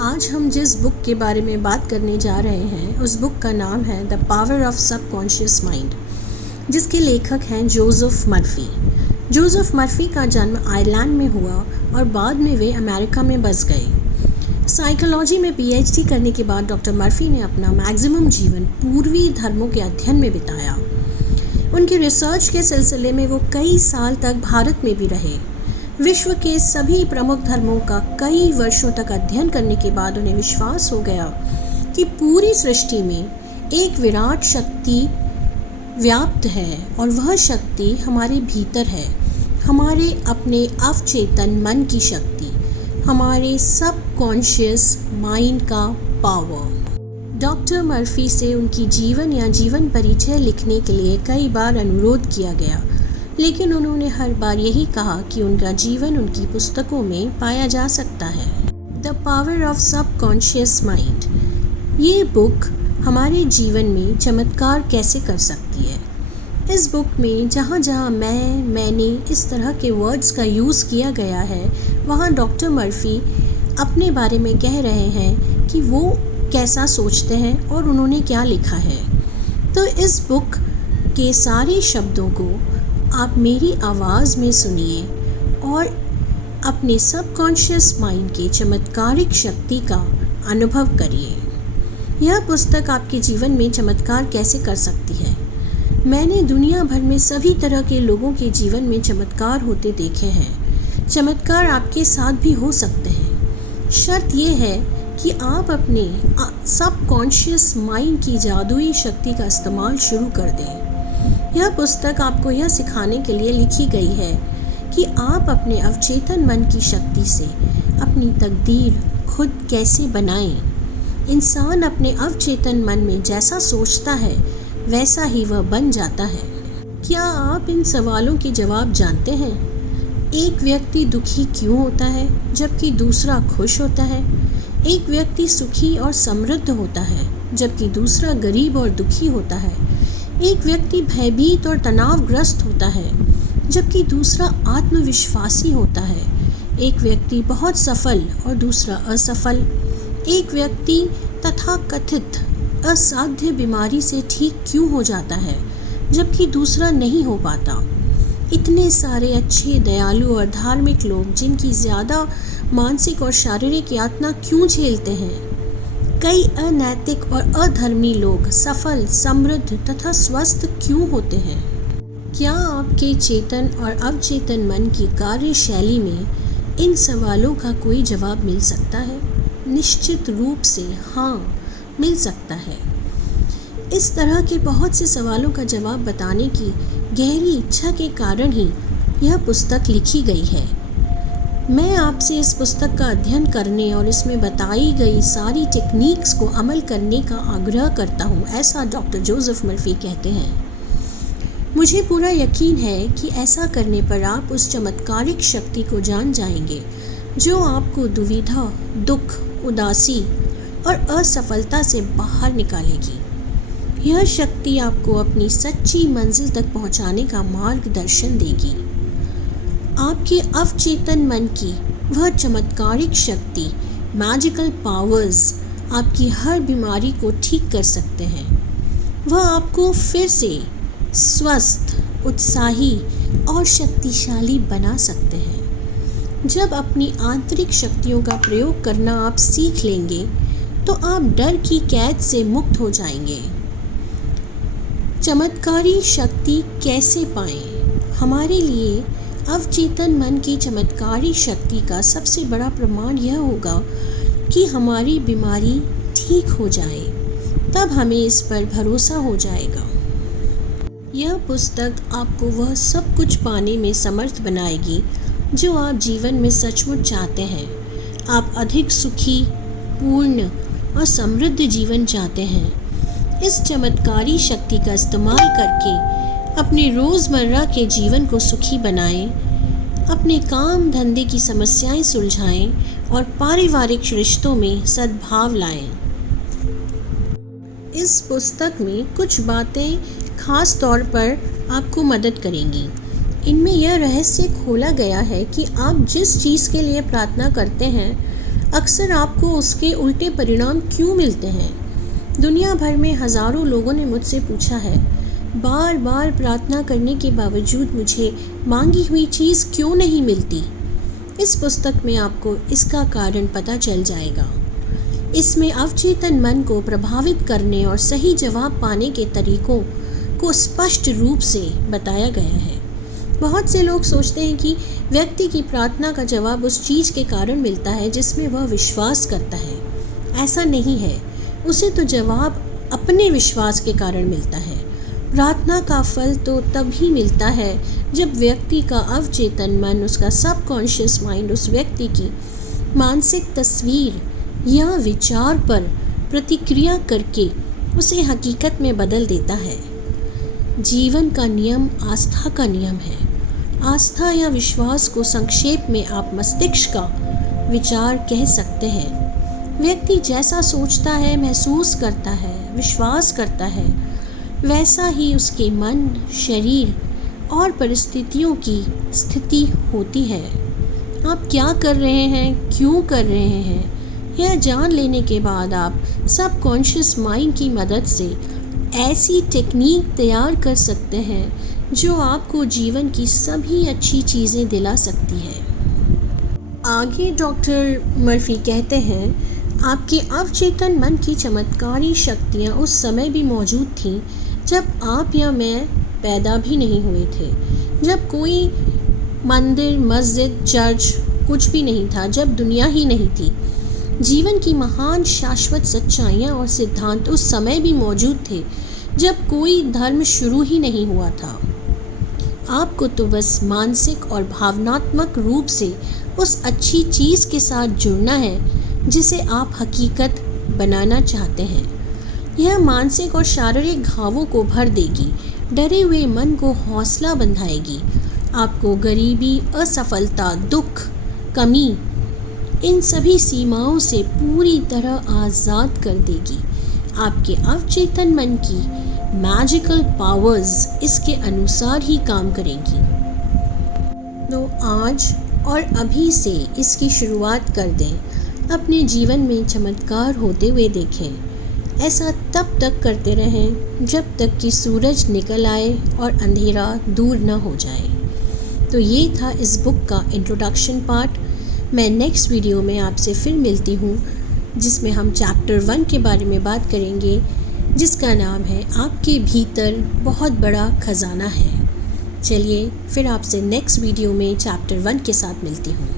आज हम जिस बुक के बारे में बात करने जा रहे हैं उस बुक का नाम है the power of subconscious mind, जिसके लेखक हैं जोसेफ मर्फी। जोसेफ मर्फी का जन्म आयरलैंड में हुआ और बाद में वे अमेरिका में बस गए। साइकोलॉजी में पीएचडी करने के बाद डॉक्टर मर्फी ने अपना मैक्सिमम जीवन पूर्वी धर्मों के अध्ययन में बिताया। उनकी रिसर्च के सिलसिले में वो कई साल तक भारत में भी रहे। विश्व के सभी प्रमुख धर्मों का कई वर्षों तक अध्ययन करने के बाद उन्हें विश्वास हो गया कि पूरी सृष्टि में एक विराट शक्ति व्याप्त है और वह शक्ति हमारे भीतर है, हमारे अपने अवचेतन मन की शक्ति, हमारे सबकॉन्शियस माइंड का पावर। डॉक्टर मर्फी से उनकी जीवन या जीवन परिचय लिखने के लिए कई बार अनुरोध किया गया, लेकिन उन्होंने हर बार यही कहा कि उनका जीवन उनकी पुस्तकों में पाया जा सकता है। The power of subconscious mind, ये बुक हमारे जीवन में चमत्कार कैसे कर सकती है। इस बुक में जहाँ जहाँ मैंने इस तरह के वर्ड्स का यूज़ किया गया है, वहाँ डॉक्टर मर्फी अपने बारे में कह रहे हैं कि वो कैसा सोचते हैं और उन्होंने क्या लिखा है। तो इस बुक के सारे शब्दों को आप मेरी आवाज़ में सुनिए और अपने सबकॉन्शियस माइंड के चमत्कारिक शक्ति का अनुभव करिए। यह पुस्तक आपके जीवन में चमत्कार कैसे कर सकती है। मैंने दुनिया भर में सभी तरह के लोगों के जीवन में चमत्कार होते देखे हैं। चमत्कार आपके साथ भी हो सकते हैं। शर्त यह है कि आप अपने सबकॉन्शियस माइंड की जादुई शक्ति का इस्तेमाल शुरू कर दें। यह पुस्तक आपको यह सिखाने के लिए लिखी गई है कि आप अपने अवचेतन मन की शक्ति से अपनी तकदीर खुद कैसे बनाएं। इंसान अपने अवचेतन मन में जैसा सोचता है वैसा ही वह बन जाता है। क्या आप इन सवालों के जवाब जानते हैं? एक व्यक्ति दुखी क्यों होता है जबकि दूसरा खुश होता है? एक व्यक्ति सुखी और समृद्ध होता है जबकि दूसरा गरीब और दुखी होता है। एक व्यक्ति भयभीत और तनावग्रस्त होता है जबकि दूसरा आत्मविश्वासी होता है। एक व्यक्ति बहुत सफल और दूसरा असफल। एक व्यक्ति तथाकथित असाध्य बीमारी से ठीक क्यों हो जाता है जबकि दूसरा नहीं हो पाता। इतने सारे अच्छे, दयालु और धार्मिक लोग जिनकी ज़्यादा मानसिक और शारीरिक यातना क्यों झेलते हैं। कई अनैतिक और अधर्मी लोग सफल, समृद्ध तथा स्वस्थ क्यों होते हैं। क्या आपके चेतन और अवचेतन मन की कार्यशैली में इन सवालों का कोई जवाब मिल सकता है? निश्चित रूप से हाँ, मिल सकता है। इस तरह के बहुत से सवालों का जवाब बताने की गहरी इच्छा के कारण ही यह पुस्तक लिखी गई है। मैं आपसे इस पुस्तक का अध्ययन करने और इसमें बताई गई सारी टेक्निक्स को अमल करने का आग्रह करता हूँ, ऐसा डॉक्टर जोसेफ मर्फी कहते हैं। मुझे पूरा यकीन है कि ऐसा करने पर आप उस चमत्कारिक शक्ति को जान जाएंगे जो आपको दुविधा, दुख, उदासी और असफलता से बाहर निकालेगी। यह शक्ति आपको अपनी सच्ची मंजिल तक पहुँचाने का मार्गदर्शन देगी। आपके अवचेतन मन की वह चमत्कारिक शक्ति, मैजिकल पावर्स, आपकी हर बीमारी को ठीक कर सकते हैं। वह आपको फिर से स्वस्थ, उत्साही और शक्तिशाली बना सकते हैं। जब अपनी आंतरिक शक्तियों का प्रयोग करना आप सीख लेंगे तो आप डर की कैद से मुक्त हो जाएंगे। चमत्कारी शक्ति कैसे पाएं? हमारे लिए अवचेतन मन की चमत्कारी शक्ति का सबसे बड़ा प्रमाण यह होगा कि हमारी बीमारी ठीक हो जाए, तब हमें इस पर भरोसा हो जाएगा। यह पुस्तक आपको वह सब कुछ पाने में समर्थ बनाएगी जो आप जीवन में सचमुच चाहते हैं। आप अधिक सुखी, पूर्ण और समृद्ध जीवन चाहते हैं। इस चमत्कारी शक्ति का इस्तेमाल करके अपने रोज़मर्रा के जीवन को सुखी बनाएं, अपने काम धंधे की समस्याएं सुलझाएं और पारिवारिक रिश्तों में सद्भाव लाएं। इस पुस्तक में कुछ बातें खास तौर पर आपको मदद करेंगी। इनमें यह रहस्य खोला गया है कि आप जिस चीज़ के लिए प्रार्थना करते हैं अक्सर आपको उसके उल्टे परिणाम क्यों मिलते हैं? दुनिया भर में हज़ारों लोगों ने मुझसे पूछा है, बार बार प्रार्थना करने के बावजूद मुझे मांगी हुई चीज़ क्यों नहीं मिलती? इस पुस्तक में आपको इसका कारण पता चल जाएगा। इसमें अवचेतन मन को प्रभावित करने और सही जवाब पाने के तरीकों को स्पष्ट रूप से बताया गया है। बहुत से लोग सोचते हैं कि व्यक्ति की प्रार्थना का जवाब उस चीज़ के कारण मिलता है जिसमें वह विश्वास करता है। ऐसा नहीं है, उसे तो जवाब अपने विश्वास के कारण मिलता है। प्रार्थना का फल तो तभी मिलता है जब व्यक्ति का अवचेतन मन, उसका सबकॉन्शियस माइंड उस व्यक्ति की मानसिक तस्वीर या विचार पर प्रतिक्रिया करके उसे हकीकत में बदल देता है। जीवन का नियम आस्था का नियम है। आस्था या विश्वास को संक्षेप में आप मस्तिष्क का विचार कह सकते हैं। व्यक्ति जैसा सोचता है, महसूस करता है, विश्वास करता है, वैसा ही उसके मन, शरीर और परिस्थितियों की स्थिति होती है। आप क्या कर रहे हैं, क्यों कर रहे हैं, यह जान लेने के बाद आप सबकॉन्शियस माइंड की मदद से ऐसी टेक्निक तैयार कर सकते हैं जो आपको जीवन की सभी अच्छी चीज़ें दिला सकती है। आगे डॉक्टर मर्फी कहते हैं, आपके अवचेतन मन की चमत्कारी शक्तियाँ उस समय भी मौजूद थीं जब आप या मैं पैदा भी नहीं हुए थे, जब कोई मंदिर, मस्जिद, चर्च कुछ भी नहीं था, जब दुनिया ही नहीं थी। जीवन की महान शाश्वत सच्चाइयाँ और सिद्धांत उस समय भी मौजूद थे जब कोई धर्म शुरू ही नहीं हुआ था। आपको तो बस मानसिक और भावनात्मक रूप से उस अच्छी चीज़ के साथ जुड़ना है जिसे आप हकीकत बनाना चाहते हैं। यह मानसिक और शारीरिक घावों को भर देगी, डरे हुए मन को हौसला बंधाएगी, आपको गरीबी, असफलता, दुख, कमी, इन सभी सीमाओं से पूरी तरह आज़ाद कर देगी। आपके अवचेतन मन की मैजिकल पावर्स इसके अनुसार ही काम करेंगी। तो आज और अभी से इसकी शुरुआत कर दें। अपने जीवन में चमत्कार होते हुए देखें। ऐसा तब तक करते रहें जब तक कि सूरज निकल आए और अंधेरा दूर न हो जाए। तो ये था इस बुक का इंट्रोडक्शन पार्ट। मैं नेक्स्ट वीडियो में आपसे फिर मिलती हूँ जिसमें हम चैप्टर 1 के बारे में बात करेंगे, जिसका नाम है आपके भीतर बहुत बड़ा खजाना है। चलिए फिर आपसे नेक्स्ट वीडियो में चैप्टर 1 के साथ मिलती हूँ।